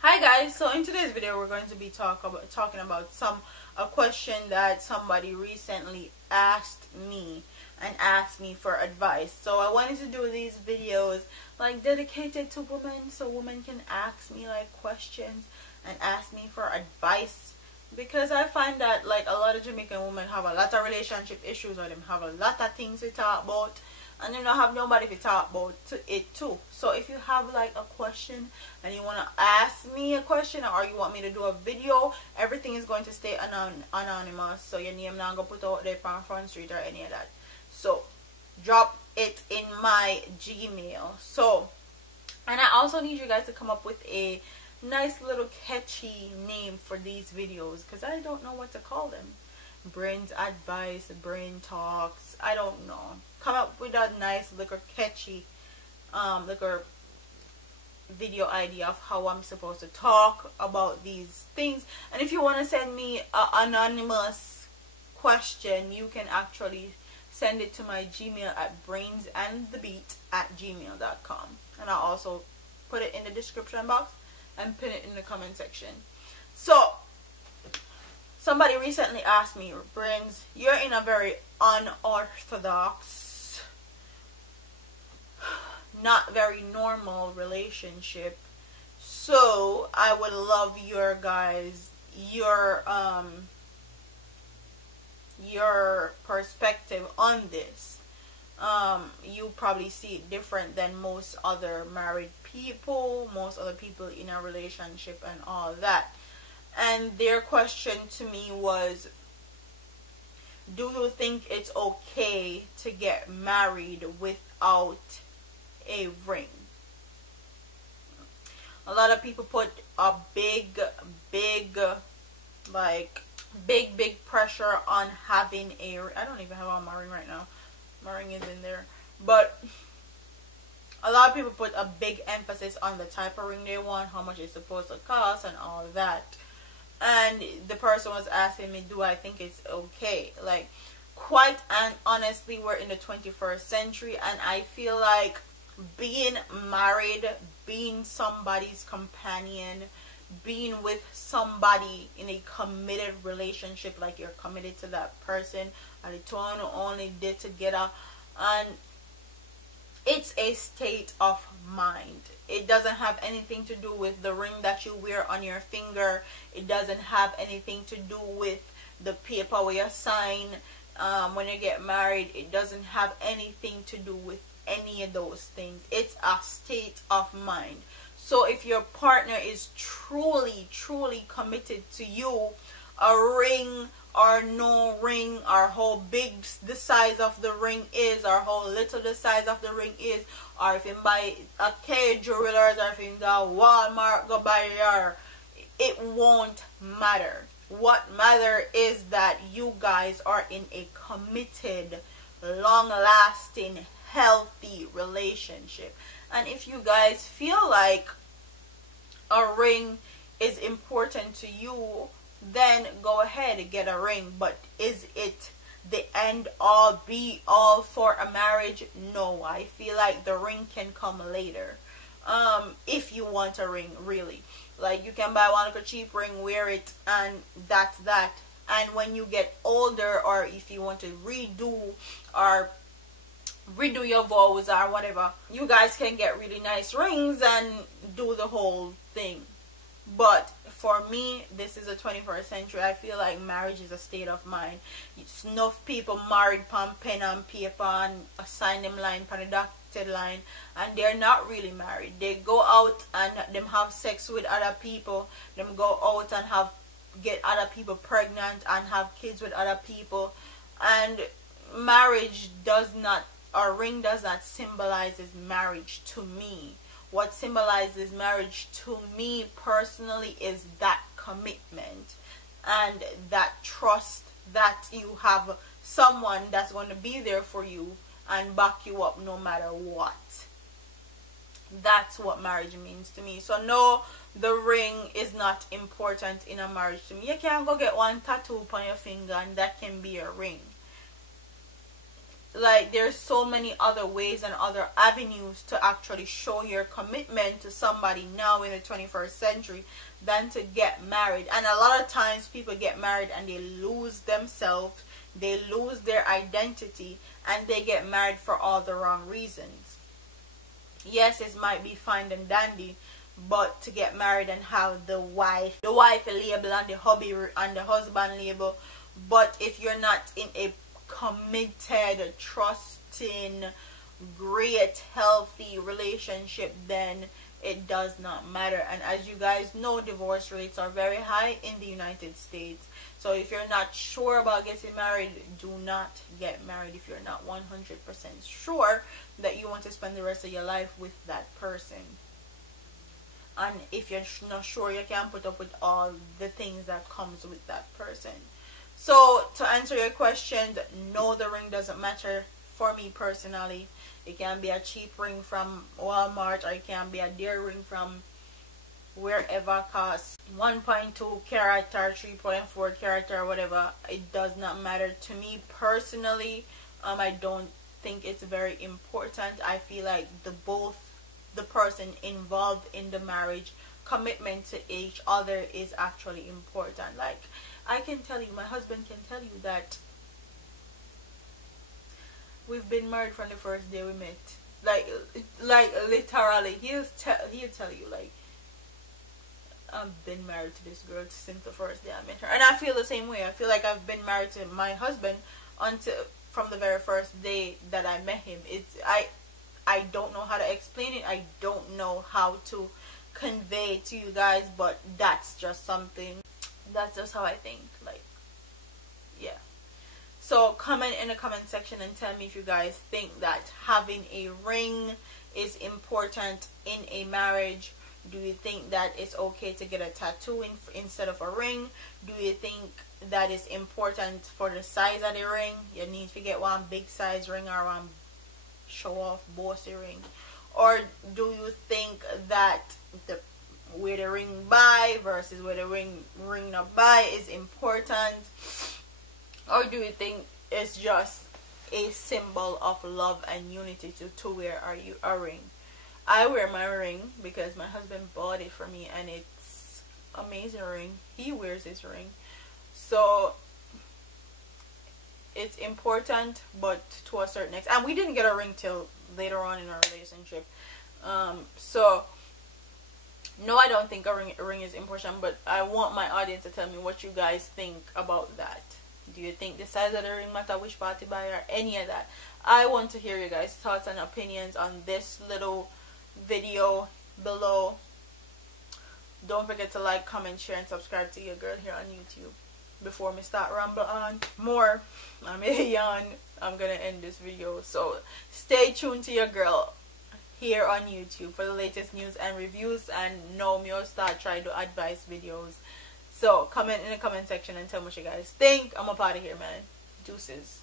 Hi guys, so in today's video we're going to be talking about a question that somebody recently asked me for advice. So I wanted to do these videos like dedicated to women, so women can ask me like questions and ask me for advice, because I find that like a lot of Jamaican women have a lot of relationship issues, or them have a lot of things to talk about, and they don't have nobody to talk about it too. So if you have like a question and you want to ask me a question, or you want me to do a video, everything is going to stay anonymous, so your name not gonna put out there on Front Street or any of that. So drop it in my Gmail. So, and I also need you guys to come up with a nice little catchy name for these videos, because I don't know what to call them. Brains advice, brain talks, I don't know. Come up with a nice little catchy little video idea of how I'm supposed to talk about these things. And if you want to send me an anonymous question, you can actually send it to my Gmail at brainsandthebeat@gmail.com, and I'll also put it in the description box and pin it in the comment section. So somebody recently asked me, Brains, you're in a very unorthodox, not very normal relationship, so I would love your perspective on this. You probably see it different than most other married people, most other people in a relationship and all that. And their question to me was, do you think it's okay to get married without a ring? A lot of people put a big pressure on having a ring. I don't even have on my ring right now. My ring is in there. But a lot of people put a big emphasis on the type of ring they want, how much it's supposed to cost, and all of that. And the person was asking me, do I think it's okay? Like, quite and honestly, we're in the 21st century, and I feel like being married, being somebody's companion, being with somebody in a committed relationship, like you're committed to that person, and the two only did together, and it's a state of mind. It doesn't have anything to do with the ring that you wear on your finger. It doesn't have anything to do with the paper where you sign when you get married. It doesn't have anything to do with any of those things. It's a state of mind. So if your partner is truly committed to you, a ring or no ring, or how big the size of the ring is, or how little the size of the ring is, or if you buy a K Jewelers, or if you go Walmart, go buy your, it won't matter. What matters is that you guys are in a committed, long-lasting, healthy relationship. And if you guys feel like a ring is important to you, then go ahead and get a ring. But is it the end all be all for a marriage? No, I feel like the ring can come later. If you want a ring, really, like you can buy one like a cheap ring, wear it, and that's that. And when you get older, or if you want to redo your vows or whatever, you guys can get really nice rings and do the whole thing. But for me, this is the 21st century. I feel like marriage is a state of mind. It's enough people married on pen and paper and sign them line on the dotted line, and they're not really married. They go out and them have sex with other people. Them go out and get other people pregnant and have kids with other people. And marriage does not, or ring does not symbolize marriage to me. What symbolizes marriage to me personally is that commitment and that trust that you have someone that's going to be there for you and back you up no matter what. That's what marriage means to me. So no, the ring is not important in a marriage to me. You can't go get one tattoo on your finger and that can be a ring. like there's so many other ways and other avenues to actually show your commitment to somebody now in the 21st century than to get married. And a lot of times people get married and they lose themselves, they lose their identity, and they get married for all the wrong reasons. Yes, it might be fine and dandy, but to get married and have the wife label and the hubby and the husband label, but if you're not in a committed, trusting, great, healthy relationship, then it does not matter. And as you guys know, divorce rates are very high in the United States. So if you're not sure about getting married, do not get married if you're not 100% sure that you want to spend the rest of your life with that person. And if you're not sure, you can put up with all the things that comes with that person. So to answer your questions, no, the ring doesn't matter for me personally. It can be a cheap ring from Walmart, or it can be a dear ring from wherever, costs 1.2 carat or 3.4 carat or whatever. It does not matter to me personally. I don't think it's very important. I feel like the person involved in the marriage, commitment to each other is actually important. Like, I can tell you, my husband can tell you that we've been married from the first day we met. Like literally, he'll tell you, like, I've been married to this girl since the first day I met her. And I feel the same way. I feel like I've been married to my husband from the very first day that I met him. I don't know how to explain it. I don't know how to convey it to you guys, but that's just something. That's just how I think. Like, yeah. So comment in the comment section and tell me if you guys think that having a ring is important in a marriage. Do you think that it's okay to get a tattoo instead of a ring? Do you think that it's important for the size of the ring? You need to get one big size ring or one show off bossy ring? Or do you think that where the ring by versus where the ring not by is important? Or do you think it's just a symbol of love and unity to wear a ring? I wear my ring because my husband bought it for me, and it's an amazing ring. He wears his ring. So it's important, but to a certain extent. And we didn't get a ring till later on in our relationship. So no, I don't think a ring is important, but I want my audience to tell me what you guys think about that. Do you think the size of the ring matter, which party buy, or any of that? I want to hear you guys' thoughts and opinions on this little video below. Don't forget to like, comment, share, and subscribe to your girl here on YouTube. Before me start ramble on more, I'm gonna end this video. So stay tuned to your girl here on YouTube for the latest news and reviews, and know me or start trying to advice videos. So comment in the comment section and tell me what you guys think. I'm up out of here, man. Deuces.